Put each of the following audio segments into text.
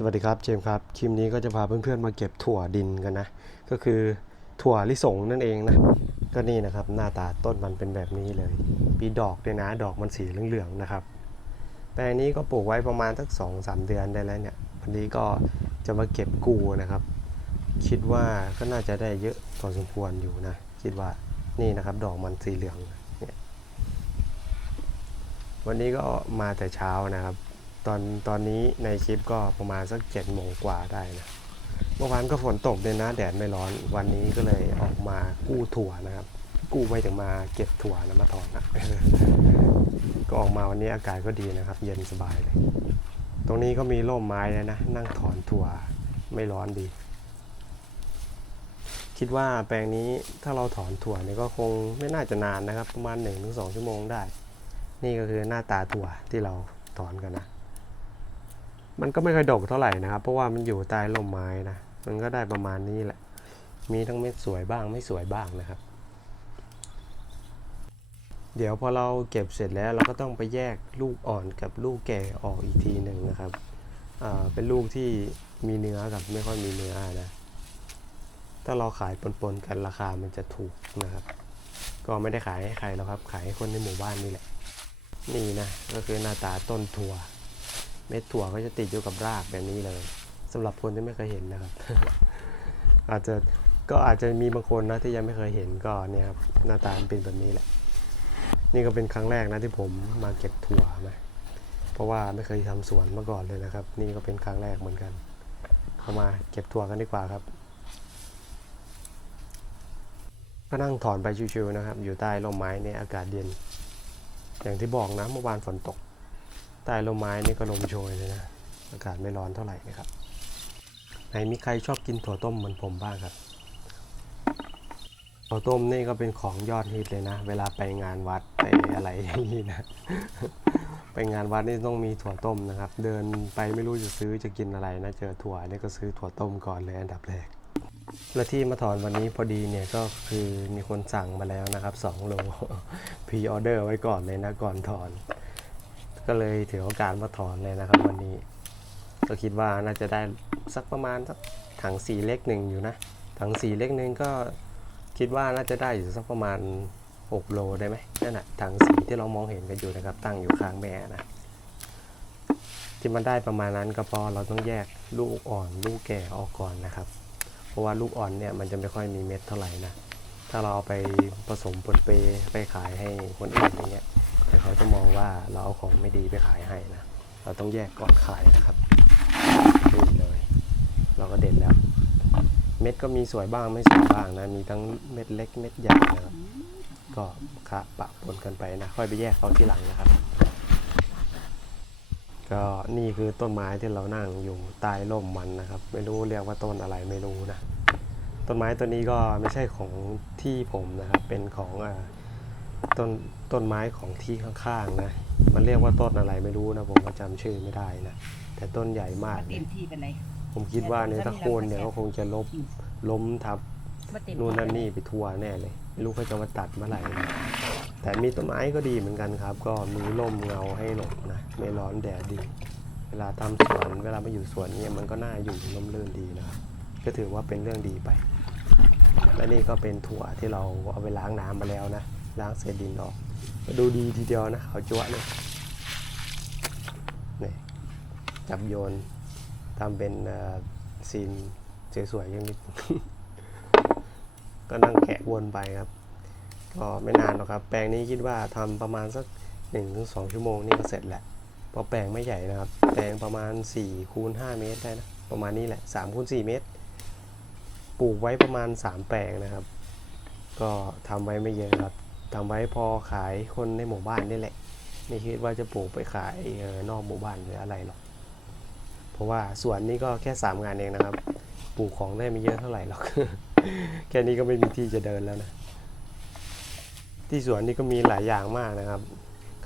สวัสดีครับเจมครับคลิปนี้ก็จะพาเพื่อนๆมาเก็บถั่วดินกันนะ ก็คือถั่วลิสงนั่นเองนะ ก็นี่นะครับหน้าตาต้นมันเป็นแบบนี้เลยมีดอกด้วยนะดอกมันสีเหลืองๆนะครับ แปลงนี้ก็ปลูกไว้ประมาณสักสองสามเดือนได้แล้วเนี่ยวันนี้ก็จะมาเก็บกูนะครับ คิดว่าก็น่าจะได้เยอะพอสมควรอยู่นะ คิดว่านี่นะครับดอกมันสีเหลืองเนี่ยวันนี้ก็มาแต่เช้านะครับ ตอนตอนนี้ในคลิปก็ประมาณสักเจ็ดโมงกว่าได้นะ เมื่อวานก็ฝนตกเลยนะแดดไม่ร้อน วันนี้ก็เลยออกมากู้ถั่วนะครับ กู้ไปถึงมาเก็บถั่วนะมาถอนนะก็ออกมาวันนี้อากาศก็ดีนะครับ เย็นสบายเลย ตรงนี้ก็มีร่มไม้เลยนะ นั่งถอนถั่วไม่ร้อนดี คิดว่าแปลงนี้ถ้าเราถอนถั่วเนี่ยก็คงไม่น่าจะนานนะครับ ประมาณ1-2ชั่วโมงได้ นี่ก็คือหน้าตาถั่วที่เราถอนกันนะ มันก็ไม่ค่อยดกเท่าไหร่นะครับ เพราะว่ามันอยู่ใต้ร่มไม้นะ มันก็ได้ประมาณนี้แหละ มีทั้งเม็ดสวยบ้างไม่สวยบ้างนะครับ เดี๋ยวพอเราเก็บเสร็จแล้วเราก็ต้องไปแยกลูกอ่อนกับลูกแก่ออกอีกทีหนึ่งนะครับ เป็นลูกที่มีเนื้อกับไม่ค่อยมีเนื้อนะ ถ้าเราขายปนๆกันราคามันจะถูกนะครับ ก็ไม่ได้ขายให้ใครหรอกครับ ขายให้คนในหมู่บ้านนี่แหละ นี่นะ ก็คือหน้าตาต้นถั่ว เม็ดถั่วก็จะติดอยู่กับรากแบบนี้เลยสำหรับคนที่ไม่เคยเห็นนะครับ อาจจะก็อาจจะมีบางคนนะที่ยังไม่เคยเห็นก็เนี่ยครับหน้าตามันเป็นแบบนี้แหละ นี่ก็เป็นครั้งแรกนะที่ผมมาเก็บถั่วนะเพราะว่าไม่เคยทำสวนมาก่อนเลยนะครับ นี่ก็เป็นครั้งแรกเหมือนกัน เข้ามาเก็บถั่วกันดีกว่าครับ ก็นั่งถอนไปชิวๆนะครับ อยู่ใต้ร่มไม้เนี่ยอากาศเย็น อย่างที่บอกนะเมื่อวานฝนตก ใต้ร่มไม้นี่ก็ลมโชยเลยนะ อากาศไม่ร้อนเท่าไหร่นะครับไหนมีใครชอบกินถั่วต้มเหมือนผมบ้างครับถั่วต้มนี่ก็เป็นของยอดฮิตเลยนะ เวลาไปงานวัดไปอะไรอย่างนี้นะ ไปงานวัดนี่ต้องมีถั่วต้มนะครับ เดินไปไม่รู้จะซื้อจะกินอะไรนะเจอถั่วนี่ก็ซื้อถั่วต้มก่อนเลยอันดับแรก และที่มาถอนวันนี้พอดีเนี่ยก็คือมีคนสั่งมาแล้วนะครับ2โลพรีออเดอร์ไว้ก่อนเลยนะก่อนถอน ก็เลยถือโอกาสมาถอนเลยนะครับ วันนี้ ก็คิดว่าน่าจะได้สักประมาณสักถังสีเล็กหนึ่งอยู่นะ ถังสีเล็กหนึ่งก็คิดว่าน่าจะได้อยู่สักประมาณ6โลได้ไหมนั่นแหะถังสีที่เรามองเห็นกันอยู่นะครับ ตั้งอยู่ข้างแม่นะที่มันได้ประมาณนั้นก็เพราะเราต้องแยกลูกอ่อนลูกแก่ออกก่อนนะครับ เพราะว่าลูกอ่อนเนี่ยมันจะไม่ค่อยมีเม็ดเท่าไหร่นะ ถ้าเราเอาไปผสมปนเปไปขายให้คนอื่นอย่างเงี้ย เขาจะมองว่าเราเอาของไม่ดีไปขายให้นะ เราต้องแยกก่อนขายนะครับนี่เลย เราก็เด็ดแล้ว เม็ดก็มีสวยบ้างไม่สวยบ้างนะ มีทั้งเม็ดเล็กเม็ดใหญ่นะครับ ก็คะปะปนกันไปนะ ค่อยไปแยกเอาที่หลังนะครับ ก็นี่คือต้นไม้ที่เรานั่งอยู่ใต้ร่มมันนะครับ ไม่รู้เรียกว่าต้นอะไรไม่รู้นะ ต้นไม้ต้นนี้ก็ไม่ใช่ของที่ผมนะครับ เป็นของอ่า ต้นต้นไม้ของที่ข้างๆนะ มันเรียกว่าต้นอะไรไม่รู้นะ ผมก็จำชื่อไม่ได้นะ แต่ต้นใหญ่มากเลเต็ยมที่เป็นไรผมคิดว่าเนี่ยถ้าโค่นเนี่ยก็คงจะลบล้มทับมาเต็มนู่นนั่นนี่ไปทั่วแน่เลย ไม่รู้เขาจะมาตัดเมื่อไหร่นะแต่มีต้นไม้ก็ดีเหมือนกันครับ ก็มีร่มเงาให้หลบนะไม่ร้อนแดดดี เวลาทำสวนเวลามาอยู่สวนเนี่ยมันก็น่าอยู่ร่มรื่นดีนะครับก็ถือว่าเป็นเรื่องดีไป และนี่ก็เป็นถั่วที่เราเอาไปล้างน้ำมาแล้วนะ ล้างเศษดินออกดูดีทีเดียวนะขาวจั๊วเลยนี่จับโยนทำเป็นซีนสวยๆย่างนี้ก็นั่งแขะวนไปครับ ก็ไม่นานหรอกครับ แปลงนี้คิดว่าทำประมาณสัก1-2 ชั่วโมงนี่ก็เสร็จแหละเพราะแปลงไม่ใหญ่นะครับ แปลงประมาณ4คูณ5เมตรได้นะ ประมาณนี้แหละ3คูณ4เมตร ปลูกไว้ประมาณ 3 แปลงนะครับ ก็ทำไว้ไม่เยอะครับ ทำไว้พอขายคนในหมู่บ้านนี่แหละ ไม่คิดว่าจะปลูกไปขายนอกหมู่บ้านหรืออะไรหรอกเพราะว่าสวนนี้ก็แค่3งานเองนะครับ ปลูกของได้ไม่เยอะเท่าไหร่หรอก แค่นี้ก็ไม่มีที่จะเดินแล้วนะ ที่สวนนี่ก็มีหลายอย่างมากนะครับ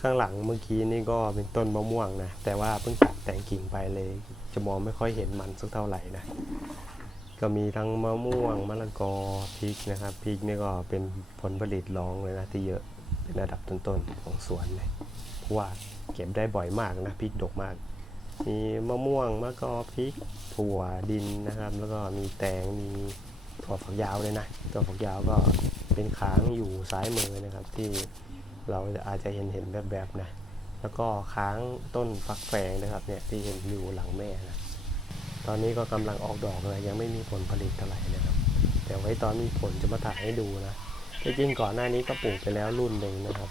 ข้างหลังเมื่อกี้นี่ก็เป็นต้นมะม่วงนะ แต่ว่าเพิ่งตัดแต่งกิ่งไปเลย จะมองไม่ค่อยเห็นมันสักเท่าไหร่นะ ก็มีทั้งมะม่วงมะละกอพริกนะครับพริกนี่ก็เป็นผลผลิตรองเลยนะที่เยอะเป็นระดับต้นๆของสวนเลยเพราะว่าเก็บได้บ่อยมากนะพริกดกมาก มีมะม่วงมะกอพริกถั่วดินนะครับ แล้วก็มีแตงมีถั่วฝักยาวเลยนะถั่วฝักยาวก็เป็นค้างอยู่ซ้ายมือนะครับ ที่เราอาจจะเห็นเห็นแบบแบบๆนะแล้วก็ค้างต้นฟักแฟงนะครับเนี่ยที่เห็นอยู่หลังแม่นะ ตอนนี้ก็กำลังออกดอกเลยยังไม่มีผลผลิตเท่าไหร่นะครับ แต่ไว้ตอนมีผลจะมาถ่ายให้ดูนะที่จริงก่อนหน้านี้ก็ปลูกไปแล้วรุ่นหนึ่งนะครับ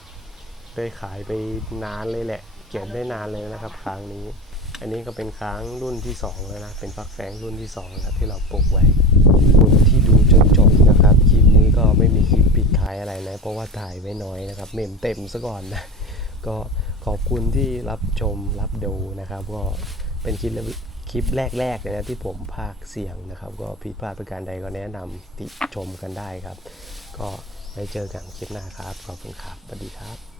ได้ขายไปนานเลยแหละ เก็บได้นานเลยนะครับค้างนี้ อันนี้ก็เป็นค้างรุ่นที่สองแล้วนะเป็นฟักแฟงรุ่นที่สองแล้วที่เราปลูกไว้คุณที่ดูจนจบนะครับคลิปนี้ก็ไม่มีคลิปปิดท้ายอะไรนะเพราะว่าถ่ายไว้น้อยนะครับเมมเต็มซะก่อนนะก็ขอบคุณที่รับชมรับดูนะครับ ก็เป็นคลิป คลิปแรกๆเลยนะที่ผมภาคเสียงนะครับ ก็ผิดพลาดประการใดก็แนะนำติชมกันได้ครับ ก็ไว้เจอกันคลิปหน้าครับ ขอบคุณครับสวัสดีครับ